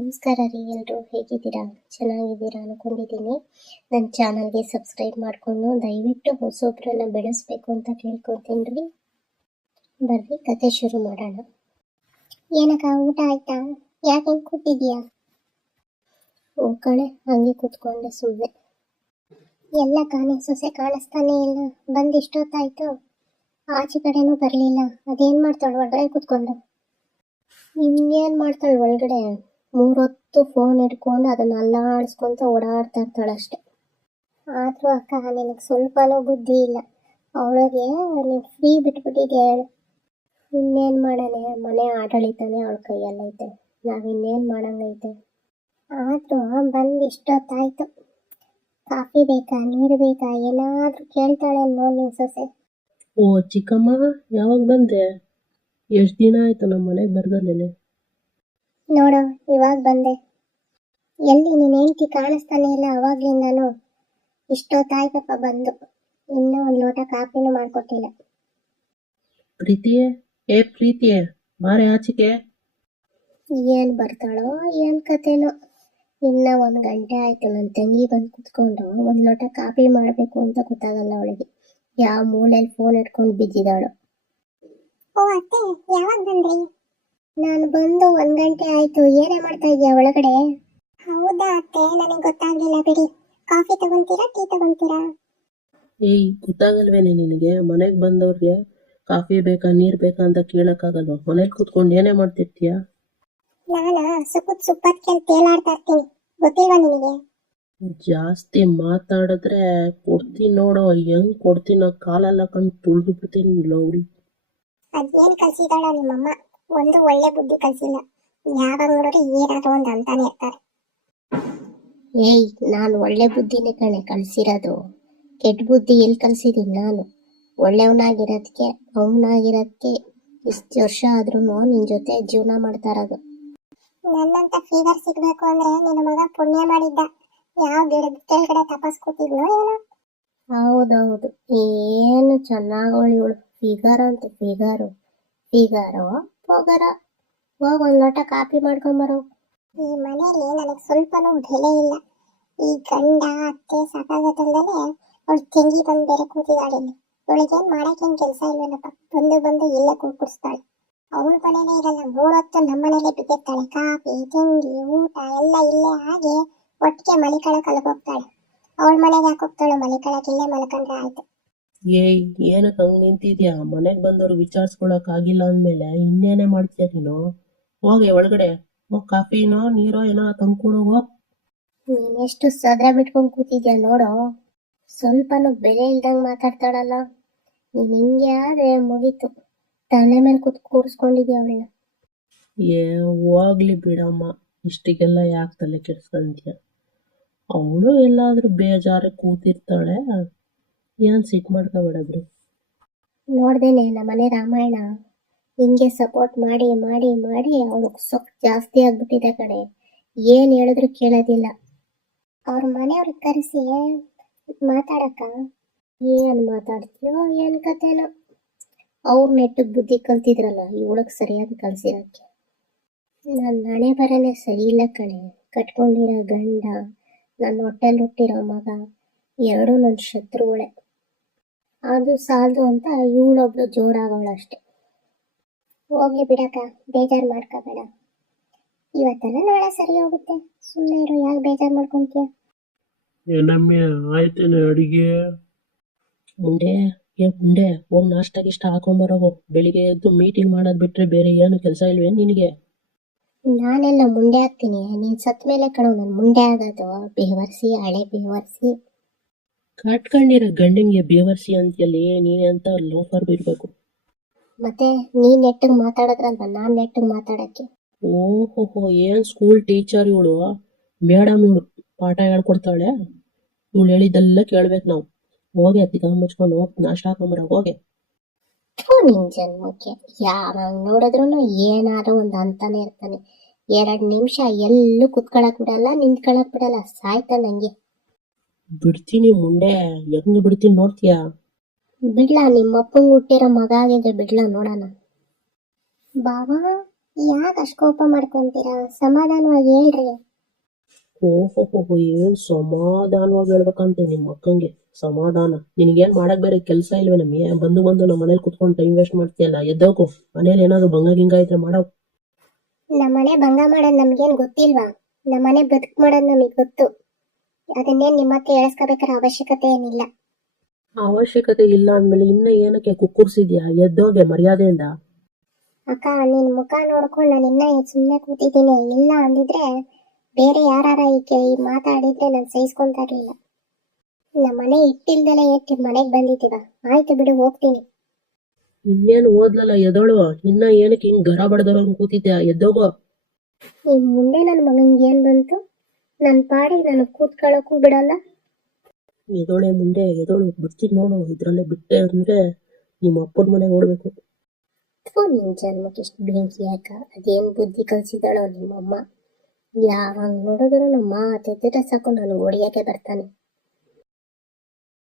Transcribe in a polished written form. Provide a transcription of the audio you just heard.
ನಮಸ್ಕಾರ ರೀ, ಎಲ್ಲರೂ ಹೇಗಿದ್ದೀರಾ? ಚೆನ್ನಾಗಿದ್ದೀರಾ ಅನ್ಕೊಂಡಿದ್ದೀನಿ. ನನ್ನ ಚಾನಲ್ಗೆ ಸಬ್ಸ್ಕ್ರೈಬ್ ಮಾಡಿಕೊಂಡು ದಯವಿಟ್ಟು ಹೊಸೊಬ್ಬರನ್ನ ಬೆಳೆಸ್ಬೇಕು ಅಂತ ಕೇಳ್ಕೊತೀನಿ ರೀ. ಬರ್ರಿ ಕತೆ ಶುರು ಮಾಡೋಣ. ಏನಕ್ಕ ಊಟ ಆಯ್ತಾ? ಯಾಕೆ ಹಿಂಗೆ ಕೂತಿದ್ಯಾ? ಓ ಕಣೆ, ಹಂಗೆ ಕೂತ್ಕೊಂಡೆ ಸುಮ್ಮನೆ. ಎಲ್ಲ ಕಾಣೆ ಸೊಸೆ ಕಾಣಿಸ್ತಾನೆ ಇಲ್ಲ, ಬಂದು ಇಷ್ಟೊತ್ತಾಯ್ತು, ಆಚೆ ಕಡೆನೂ ಬರಲಿಲ್ಲ. ಅದೇನು ಮಾಡ್ತಾಳು ಒಳಗಡೆ ಕೂತ್ಕೊಂಡು? ಇನ್ನೇನು ಮಾಡ್ತಾಳೆ ಒಳಗಡೆ? 3 ಹೊತ್ತು ಫೋನ್ ಹಿಡ್ಕೊಂಡು ಅದನ್ನ ಅಲ್ಲಾಡಿಸ್ಕೊಂತ ಓಡಾಡ್ತಾ ಇರ್ತಾಳಷ್ಟೆ. ಆದರೂ ಅಕ್ಕ, ನಿನಗೆ ಸ್ವಲ್ಪನೂ ಬುದ್ಧಿ ಇಲ್ಲ. ಅವಳಿಗೆ ನೀನು ಫ್ರೀ ಬಿಟ್ಬಿಟ್ಟಿದ್ಯಾ ಹೇಳು? ಇನ್ನೇನು ಮಾಡೋಣ, ಮನೆ ಆಡಳಿತಾನೆ ಅವಳ ಕೈಯಲ್ಲೈತೆ, ನಾವಿನ್ನೇನು ಮಾಡಂಗೈತೆ? ಆದರೂ ಬಂದು ಇಷ್ಟೊತ್ತಾಯ್ತು, ಕಾಫಿ ಬೇಕಾ, ನೀರು ಬೇಕಾ, ಏನಾದರೂ ಕೇಳ್ತಾಳೆ ನೋಡಿ ನಿನ್ನ ಸೊಸೆ. ಓ ಚಿಕ್ಕಮ್ಮ, ಯಾವಾಗ ಬಂದೆ? ಎಷ್ಟು ದಿನ ಆಯ್ತು ನಮ್ಮ ಮನೆಗೆ ಬರ್ದಲ್ಲೇನೆ? ನೋಡು, ಇವಾಗ ಬಂದೆ. ಎಲ್ಲಿ ನೀನು ಹೆಂಡತಿ ಕಾಣಿಸ್ತಾನೆ ಇಲ್ಲ ಅವಾಗ್ಲಿಂದಾನು? ಇಷ್ಟೊತ್ತಾಯ್ತಪ್ಪ ಬಂದು, ಇನ್ನೂ ಒಂದು ಲೋಟ ಕಾಫಿನೂ ಮಾಡ್ಕೊಟ್ಟಿಲ್ಲ. ಪ್ರೀತಿಯೇ, ಏ ಪ್ರೀತಿಯೇ, ಬಾರೆ ಆಚೆಗೆ. ಏನು ಬರ್ತಾಳೋ ಏನು ಕತೆನೋ. ಇನ್ನ 1 ಗಂಟೆ ಆಯ್ತು ನನ್ನ ತಂಗಿ ಬಂದು ಕುತ್ಕೊಂಡು ಒಂದು ಲೋಟ ಕಾಫಿ ಮಾಡಬೇಕು ಅಂತ ಗೊತ್ತಾಗಲ್ಲ ಅವಳಿಗೆ. ಯಾವ ಮೂಲೆಯಲ್ಲಿ ಫೋನ್ ಇಟ್ಕೊಂಡು ಬಿದ್ದಿದ್ದಾಳು. ಓ ಅತ್ತೆ, ಯಾವಾಗ ಬಂದ್ರಿ? ನಾನು ಬಂದು 1 ಗಂಟೆ ಆಯ್ತು. ಏನೇ ಮಾಡ್ತಾ ಇದೀಯಾ ಒಳಗಡೆ? ಹೌದಾ ಅತ್ತೆ, ನನಗೆ ಗೊತ್ತಾಗ್ಲಿಲ್ಲ ಬಿಡಿ. ಕಾಫಿ ತಗೊಂತೀರಾ, ಟೀ ತಗೊಂತೀರಾ? ಏಯ್, ಗೊತ್ತಾಗಲ್ವೇನೆ ನಿನಗೆ? ಮನೆಗೆ ಬಂದವ್ರಿಗೆ ಕಾಫಿ ಬೇಕಾ ನೀರು ಬೇಕಾ ಅಂತ ಕೇಳಕ್ಕಾಗಲ್ವ? ಮನೇಲಿ ಕೂತ್ಕೊಂಡು ಏನೇ ಮಾಡ್ತಿರ್ತೀಯ? ನಾನಾ ಸುಪ್ಪತ್ತಿಗೆ ತೇಲಾಡ್ತಾ ಇರ್ತೀನಿ, ಗೊತ್ತಿಲ್ವಾ ನಿನಗೆ? ಜಾಸ್ತಿ ಮಾತಾಡಿದ್ರೆ ಕೊಡ್ತೀನಿ ನೋಡೋ, ಹೆಂಗ್ ಕೊಡ್ತೀನೋ, ಕಾಲೆಲ್ಲ ಕಂಡು ತುಳಿದು ಬಿಡ್ತೀನಿ ಲೌಡಿ. ಅದೇನು ಕಲ್ಸಿದಾಳ ನಿಮ್ಮಮ್ಮ? ಒಂದು ಒಳ್ಳೆ ಬುದ್ಧಿ ಕಲ್ಸಿಲ್ಲ. ಯಾವಾಗ ನೋಡಿದ್ರೆ ಏನಾದ್ರು ಒಂದು ಅಂತಾನೆ ಇರ್ತಾರೆ. ಏಯ್, ನಾನು ಒಳ್ಳೆ ಬುದ್ಧಿನೇ ಕಣೆ ಕಲ್ಸಿರೋದು. ಕೆಟ್ಟ ಬುದ್ಧಿ ಎಲ್ಲಿ ಕಲ್ಸಿದೀನಿ ನಾನು? ಒಳ್ಳೆಯವನಾಗಿರೋದಕ್ಕೆ, ಅವನಾಗಿರೋದಕ್ಕೆ ಇಷ್ಟು ವರ್ಷ ಆದ್ರೂ ನಿನ್ ಜೊತೆ ಜೀವನ ಮಾಡ್ತಾ ಇರೋದು. ನನ್ನಂತ ಫೀವರ್ ಸಿಗ್ಬೇಕು ಅಂದ್ರೆ ನಿನ್ನ ಮಗ ಪುಣ್ಯ ಮಾಡಿದ್ದ. ಯಾವ ಗಿಡದ ಕೆಳಗಡೆ ತಪಸ್ ಕೂತಿದ್ನೋ ಏನೋ. ಹೌದೌದು, ಏನು ಚೆನ್ನಾಗವಳು ಇವಳು. ಫಿಗರ್ ಅಂತ ಫಿಗರೋ ಪೊಗರ. ಹೋಗ್ ಒಂದು ಲೋಟ ಕಾಫಿ ಮಾಡ್ಕೊಂಬರೋ. ಈ ಮನೆಯಲ್ಲಿ ನನಗೆ ಸ್ವಲ್ಪನೂ ಬೆಲೆ ಇಲ್ಲ. ಈ ಗಂಡ ಅತ್ತೆ ಸಾಕಾಗತ್ತಲ್ಲದೆ ಅವಳು ತಂಗಿ ಬಂದು ಬೇರೆ ಕೂತಿದ್ದಾಳೆ ಇಲ್ಲಿ. ಇವಳಿಗೇನು ಮಾಡಕ್ಕೇನು ಕೆಲಸ ಇಲ್ವಲ್ಲಪ್ಪ, ಬಂದು ಇಲ್ಲೇ ಕೂಡ್ಸ್ತಾಳೆ. ಅವಳ ಮನೇಲೇ ಇರಲ್ಲ, 3 ಹೊತ್ತು ನಮ್ಮ ಮನೇಲೆ ಬಿದ್ದಿರ್ತಾಳೆ. ಕಾಫಿ ತಿಂಡಿ ಊಟ ಎಲ್ಲ ಇಲ್ಲೇ ಹಾಗೆ ಒಟ್ಟಿಗೆ ಮಲಿಕಳಕ್ ಅಲ್ಗೋಗ್ತಾಳೆ. ಅವಳ ಮನೆಗೆ ಹಾಕೋಗ್ತಾಳೆ ಮಲಿಕಳಕ್, ಇಲ್ಲೇ ಮಲ್ಕೊಂಡ್ರೆ ಆಯ್ತು. ಏಯ್, ಏನಕ್ಕೆ ಹಂಗೆ ನಿಂತಿದ್ಯಾ? ಮನೆಗೆ ಬಂದವ್ರು ವಿಚಾರಿಸ್ಕೊಳಕ್ ಆಗಿಲ್ಲ ಅಂದ್ಮೇಲೆ ಇನ್ನೇನೇ ಮಾಡ್ತೀಯ ನೀನು? ಹೋಗಿ ಒಳಗಡೆ ಹೋಗಿ ಕಾಫಿನೋ ನೀರೋ ಏನೋ ತಂದ್ಕೊಡೋ ಹೋಗ್. ನೀನೆಷ್ಟು ಸದ್ರ ಬಿಟ್ಕೊಂಡು ಕೂತಿದ್ಯಾ ನೋಡೋ. ಸ್ವಲ್ಪನೂ ಬೆಲೆ ಇಲ್ದಂಗೆ ಮಾತಾಡ್ತಾಳಲ್ಲ. ನೀನು ಹಿಂಗೆ ಆದ್ರೆ ಮುಗೀತು, ತಲೆ ಮೇಲೆ ಕೂರಿಸ್ಕೊಂಡಿದ್ಯಾ ಅವಳನ್ನ. ಏ ಹೋಗ್ಲಿ ಬಿಡಮ್ಮ, ಇಷ್ಟಿಗೆಲ್ಲ ಯಾಕೆ ತಲೆ ಕೆಡ್ಸ್ಕೊಂತೀಯ? ಅವಳು ಎಲ್ಲಾದ್ರೂ ಬೇಜಾರ ಕೂತಿರ್ತಾಳೆ, ಏನ್ ಸಿಕ್ ಮಾಡ್ಕೋಬೇಡ ಬಿಡು. ನೋಡ್ದೇನೆ ನಮ್ಮನೆ ರಾಮಾಯಣ, ಹಿಂಗೆ ಸಪೋರ್ಟ್ ಮಾಡಿ ಮಾಡಿ ಮಾಡಿ ಅವಳು ಸೊಕ್ಕು ಜಾಸ್ತಿ ಆಗ್ಬಿಟ್ಟಿದೆ ಕಣೆ. ಏನು ಹೇಳಿದ್ರು ಕೇಳೋದಿಲ್ಲ. ಅವ್ರ ಮನೆಯವ್ರಿಗೆ ಕರೆಸಿ ಮಾತಾಡಕ್ಕ. ಏನು ಮಾತಾಡ್ತೀಯೋ ಏನು ಕತೆನೋ. ಅವ್ರ ನೆಟ್ಟಿಗೆ ಬುದ್ಧಿ ಕಲ್ತಿದ್ರಲ್ಲ, ಇವಳಿಗೆ ಸರಿಯಾಗಿ ಕಲ್ಸಿರೋಕ್ಕೆ. ನನ್ನ ಹಣೆ ಬರನೇ ಸರಿ ಇಲ್ಲ ಕಣೆ. ಕಟ್ಕೊಂಡಿರೋ ಗಂಡ, ನನ್ನ ಹೊಟ್ಟೆಲ್ ಹುಟ್ಟಿರೋ ಮಗ, ಎರಡೂ ನನ್ನ ಶತ್ರುಗಳೇ. ಅದು ಸಾಲದು ಅಂತ ಇವಳೊಬ್ಳು ಜೋರಾಗವಳಷ್ಟೆ. ಹೋಗ್ಲಿ ಬಿಡಕ್ಕ, ಬೇಜಾರು ಮಾಡ್ಕೋಬೇಡ. ಇವತ್ತೆಲ್ಲ ನಾಳೆ ಸರಿ ಹೋಗುತ್ತೆ, ಸುಮ್ಮನೆ ಇರೋ, ಯಾಕೆ ಬೇಜಾರು ಮಾಡ್ಕೊಂತೀಯ? ಏನಮ್ಮೆ ಆಯ್ತೇನೆ ಅಡಿಗೆ? ಮುಂಡೆ ಹೋಗಿ ನಾಷ್ಟ ಗಿಷ್ಟ ಹಾಕೊಂಬರೋ. ಬೆಳಿಗ್ಗೆ ಎದ್ದು ಮೀಟಿಂಗ್ ಮಾಡೋದ್ ಬಿಟ್ರೆ ಬೇರೆ ಏನು ಕೆಲಸ ಇಲ್ವೇ ನಿನಗೆ? ನಾನೆಲ್ಲ ಮುಂಡೆ ಆಗ್ತೀನಿ? ನೀನ್ ಸತ್ ಮೇಲೆ ಕಣೋ ನಾನು ಮುಂಡೆ ಆಗೋದು. ಬೇವರ್ಸಿ, ಹಳೆ ಬೇವರ್ಸಿ. ಕಟ್ಕೊಂಡಿರೋ ಗಂಡಂಗೆ ಬೇವರ್ಸಿ ಅಂತೀಯಲ್ಲಿ, ನೀನೆ ಅಂತ ಲೋಫರ್ ಇರ್ಬೇಕು. ಮತ್ತೆ ನೀನ್ ನೆಟ್ಟಿಗೆ ಮಾತಾಡೋದ್ರಲ್ವ ನಾನ್ ನೆಟ್ಟಿಗೆ ಮಾತಾಡಕ್ಕೆ. ಓಹೋ, ಏನ್ ಸ್ಕೂಲ್ ಟೀಚರ್ ಇವಳು? ಮೇಡಮ್ ಇವಳು ಪಾಠ ಹೇಳ್ಕೊಡ್ತಾಳೆ, ಇವಳು ಹೇಳಿದ್ದೆಲ್ಲ ಕೇಳ್ಬೇಕು ನಾವು. ಹೋಗಿ ಅತ್ತಿಗ ಮುಚ್ಕೊಂಡು ಹೋಗಿ ನಾಷ್ಟ ಹಾಕೊಂಬರ ಹೋಗಿ. ನಿನ್ ಜನ್ಮಕ್ಕೆ ಯಾವಾಗ ನೋಡಿದ್ರು ಏನಾದ್ರು ಒಂದು ಅಂತಾನೆ ಇರ್ತಾನೆ. 2 ನಿಮಿಷ ಎಲ್ಲೂ ಕುತ್ಕೊಳಕ್ ಬಿಡಲ್ಲ, ನಿಂತ್ಕೊಳಕ್ ಬಿಡಲ್ಲ, ಸಾಯ್ತ ನಂಗೆ. ಬಿಡ್ತೀನಿ ಮುಂಡೆ, ಹೆಂಗ್ ಬಿಡ್ತೀನಿ ನೋಡ್ತೀಯಾ? ಬಿಡ್ಲಾ? ನಿಮ್ಮಪ್ಪಂಗ್ ಹುಟ್ಟಿರೋ ಮಗ ಆಗಿದೆ, ಬಿಡ್ಲಾ ನೋಡೋಣ. ಬಾವಾ, ಯಾಕೆ ಅಷ್ಟು ಕೋಪ ಮಾಡ್ಕೊಂತೀರಾ? ಸಮಾಧಾನವಾಗಿ ಹೇಳ್ರಿ. ಓಹೋ ಏನ್ ಸಮಾಧಾನವಾಗಿ ಹೇಳ್ಬೇಕಂತ ನಿಮ್ಮ ಅಕ್ಕಂಗೆ ಸಮಾಧಾನ. ನಿನಗೇನ್ ಮಾಡಕ್ ಬೇರೆ ಕೆಲಸ ಇಲ್ವೇ? ನಮಗೆ ಬಂದು ನಮ್ಮ ಮನೇಲಿ ಕುತ್ಕೊಂಡು ಟೈಮ್ ವೇಸ್ಟ್ ಮಾಡ್ತೀಯಲ್ಲ, ಎದ್ದೋಕು. ಮನೇಲಿ ಏನಾದ್ರು ಭಂಗ ಗಿಂಗ ಇದ್ರೆ ಮಾಡೋ. ನಮ್ಮನೆ ಭಂಗ ಮಾಡೋದು ನಮ್ಗೇನ್ ಗೊತ್ತಿಲ್ವಾ? ನಮ್ಮನೆ ಬದುಕು ಮಾಡೋದು ನಮಗೆ ಗೊತ್ತು. ಅದನ್ನೇನ್ ನಿಮ್ಮ ಹತ್ರ ಹೇಳಿಸ್ಕೋಬೇಕಾದ್ರೆ ಅವಶ್ಯಕತೆ ಏನಿಲ್ಲ. ಅವಶ್ಯಕತೆ ಇಲ್ಲ ಅಂದ್ಮೇಲೆ ಇನ್ನ ಏನಕ್ಕೆ ಕುಕ್ಕುರ್ಸಿದ್ಯಾ? ಎದ್ದೋಗೆ ಮರ್ಯಾದೆಯಿಂದ. ಅಕ್ಕ, ನಿನ್ ಮುಖ ನೋಡ್ಕೊಂಡು ನಾನು ಇನ್ನ ಸುಮ್ಮನೆ ಕೂತಿದ್ದೀನಿ. ಇಲ್ಲ ಅಂದಿದ್ರೆ ಬೇರೆ ಯಾರಾರ ಈ ಮಾತಾಡಿದ್ರೆ ನಾನು ಸಹಿಸ್ಕೊಂತಾ ಇರ್ಲಿಲ್ಲ. ನಮ್ಮನೆ ಇಟ್ಟಿಲ್ದೆಲ್ಲ ಏಕೆ ಮನೆಗೆ ಬಂದಿದ್ದೀವ? ಆಯ್ತು ಬಿಡು, ಹೋಗ್ತೀನಿ. ಇನ್ನೇನು ಓದ್ಲಲ್ಲ, ಎದ್ದೋಳು. ಇನ್ನ ಏನಕ್ಕೆ ಹಿಂಗ್ ಗರ ಬಡ್ದವ್ರಂಗ್ ಕೂತಿದ್ಯಾ? ಎದ್ದೋಗೋ. ಈ ಮುಂದೆ ನನ್ನ ಮಗನಿಗೆ ಏನ್ ಬಂತು? ನನ್ನ ಪಾಡಿಗೆ ನಾನು ಕೂತ್ಕೊಳ್ಳೋಕ್ಕೂ ಬಿಡಲ್ಲ. ಎದೋಳೆ ಮುಂದೆ ಎದೋಳು, ಬಿಡ್ತೀನಿ ನೋಡು. ಇದ್ರಲ್ಲೇ ಬಿಟ್ಟೆ ಅಂದ್ರೆ ನಿಮ್ಮ ಅಪ್ಪನ ಮನೆಗೆ ಓಡ್ಬೇಕು. ನಿನ್ ಜನ್ಮಕ್ಕೆ ಇಷ್ಟು ಬೆಂಕಿ ಯಾಕ? ಅದೇನ್ ಬುದ್ಧಿ ಕಲ್ಸಿದಾಳೋ ನಿಮ್ಮಮ್ಮ. ಯಾವಾಗ ನೋಡಿದ್ರು ನಮ್ಮ ಮಾತೆತ್ತಿದ್ರೆ ಸಾಕು ನನಗೆ ಹೊಡಿಯಕ್ಕೆ ಬರ್ತಾನೆ.